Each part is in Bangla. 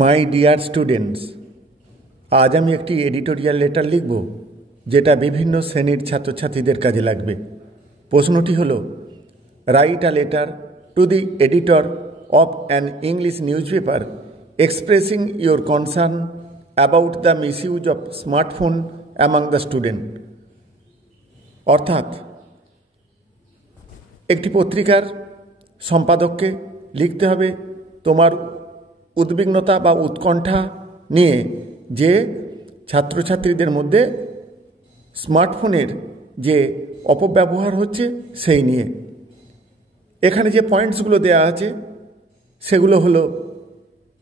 মাই ডিয়ার স্টুডেন্টস, আজ আমি একটি এডিটোরিয়াল লেটার লিখব যেটা বিভিন্ন শ্রেণীর ছাত্রছাত্রীদের কাজে লাগবে। প্রশ্নটি হল, write a letter to the editor of an English news paper expressing your concern about the misuse of smartphone among the student. অর্থাৎ একটি পত্রিকার সম্পাদককে লিখতে হবে তোমার উদ্বিগ্নতা বা উৎকণ্ঠা নিয়ে, যে ছাত্রছাত্রীদের মধ্যে স্মার্টফোনের যে অপব্যবহার হচ্ছে সেই নিয়ে। এখানে যে পয়েন্টসগুলো দেওয়া আছে সেগুলো হলো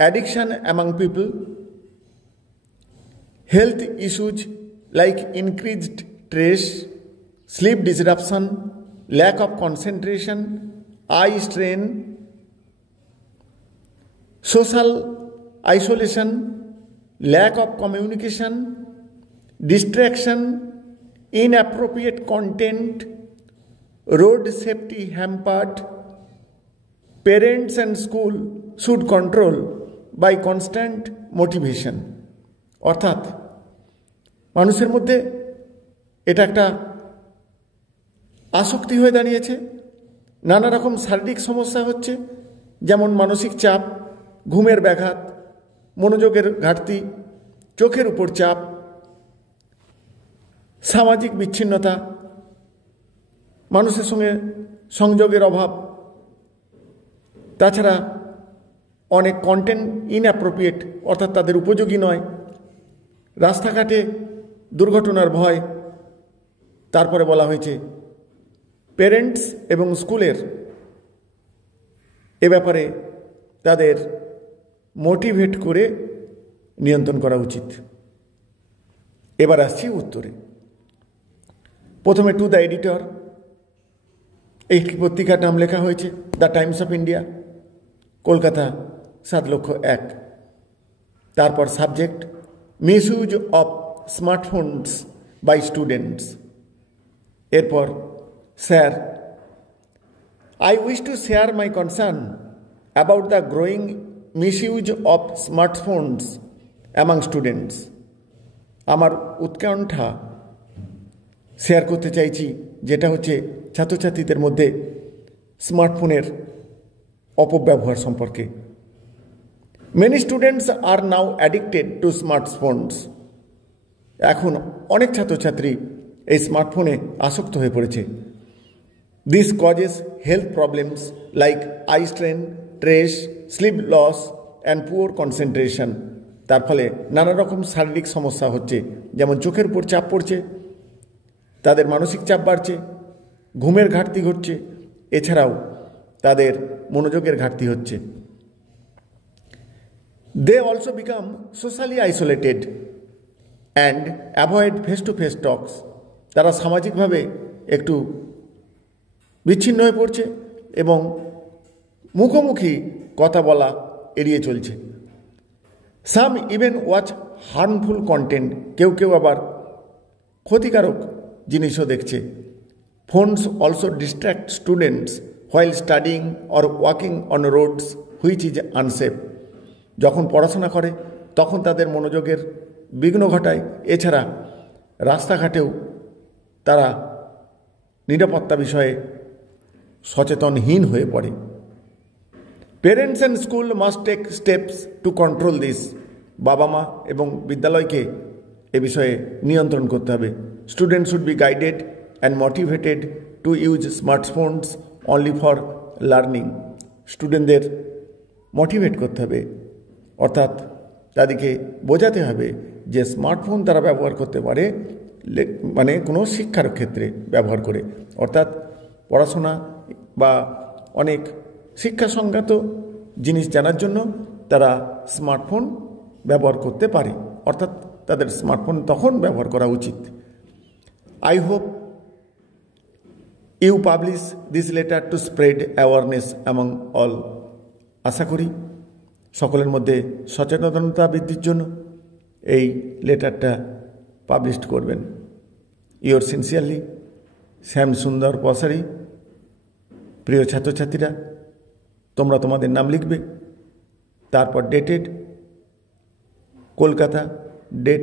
addiction among people, health issues like increased stress, sleep disruption, lack of concentration, eye strain, social isolation, lack of communication, distraction, inappropriate content, road safety hampered. Parents and school should control by constant motivation. অর্থাৎ মানুষের মধ্যে এটা একটা আসক্তি হয়ে দাঁড়িয়েছে। নানা রকম শারীরিক সমস্যা হচ্ছে, যেমন মানসিক চাপ, ঘুমের ব্যাঘাত, মনোযোগের ঘাটতি, চোখের উপর চাপ, সামাজিক বিচ্ছিন্নতা, মানুষের সঙ্গে সংযোগের অভাব, তাছাড়া অনেক কন্টেন্ট ইনঅ্যাপ্রোপ্রিয়েট অর্থাৎ তাদের উপযোগী নয়, রাস্তাঘাটে দুর্ঘটনার ভয়। তারপরে বলা হয়েছে প্যারেন্টস এবং স্কুলের এ ব্যাপারে তাদের মোটিভেট করে নিয়ন্ত্রণ করা উচিত। এবার আসছি উত্তরে। প্রথমে টু দ্য এডিটর, এই পত্রিকার নাম লেখা হয়েছে the Times of India, Kolkata 7,01,000। তারপর subject misuse of smartphones by students. এরপর sir, I wish to share my concern about the growing misuse of smartphones among students. আমার উৎকণ্ঠা শেয়ার করতে চাইছি, যেটা হচ্ছে ছাত্রছাত্রীদের মধ্যে স্মার্টফোনের অপব্যবহার সম্পর্কে। Many students are now addicted to smartphones. এখন অনেক ছাত্রছাত্রী এই স্মার্টফোনে আসক্ত হয়ে পড়েছে। This causes health problems like eye strain, stress, sleep loss and poor concentration. তার ফলে নানা রকম শারীরিক সমস্যা হচ্ছে, যেমন চোখের উপর চাপ পড়ছে, তাদের মানসিক চাপ বাড়ছে, ঘুমের ঘাটতি ঘটছে, এছাড়াও তাদের মনোযোগের ঘাটতি হচ্ছে। They also become socially isolated and avoid face-to-face talks. তারা সামাজিকভাবে একটু বিচ্ছিন্ন হয়ে পড়ছে এবং মুখোমুখি কথা বলা এড়িয়ে চলছে। সাম ইভেন ওয়াচ হার্মফুল কন্টেন্ট, কেউ কেউ আবার ক্ষতিকারক জিনিসও দেখছে। Phones also distract students while studying or walking on roads which is unsafe. যখন পড়াশোনা করে তখন তাদের মনোযোগের বিঘ্ন ঘটায়, এছাড়া রাস্তাঘাটেও তারা নিরাপত্তা বিষয়ে সচেতনহীন হয়ে পড়ে। Parents and school must take steps to control this. বাবা মা এবং বিদ্যালয়কে এ বিষয়ে নিয়ন্ত্রণ করতে হবে। Students should be guided and motivated to use smartphones only for learning. স্টুডেন্টদের মোটিভেট করতে হবে, অর্থাৎ তাদেরকে বোঝাতে হবে যে স্মার্টফোন তারা ব্যবহার করতে পারে মানে কোনো শিক্ষার ক্ষেত্রে ব্যবহার করে, অর্থাৎ পড়াশোনা বা অনেক শিক্ষা সংক্রান্ত জিনিস জানার জন্য তারা স্মার্টফোন ব্যবহার করতে পারে, অর্থাৎ তাদের স্মার্টফোন তখন ব্যবহার করা উচিত। I hope you publish this letter to spread awareness among all. আশা করি সকলের মধ্যে সচেতনতা বৃদ্ধির জন্য এই লেটারটা পাবলিশ করবেন। ইয়োর সিনসিয়ারলি শ্যাম সুন্দর পসারি। প্রিয় ছাত্রছাত্রীরা, তোমরা তোমাদের নাম লিখবে, তারপর dated Kolkata, date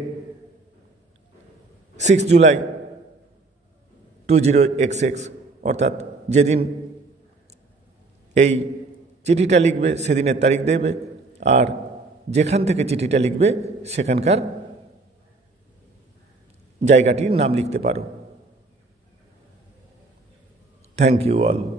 6 July 20XX, অর্থাৎ যেদিন এই চিঠিটা লিখবে সেদিনের তারিখ দেবে, আর যেখান থেকে চিঠিটা লিখবে সেখানকার জায়গাটির নাম লিখতে পারো। Thank you all.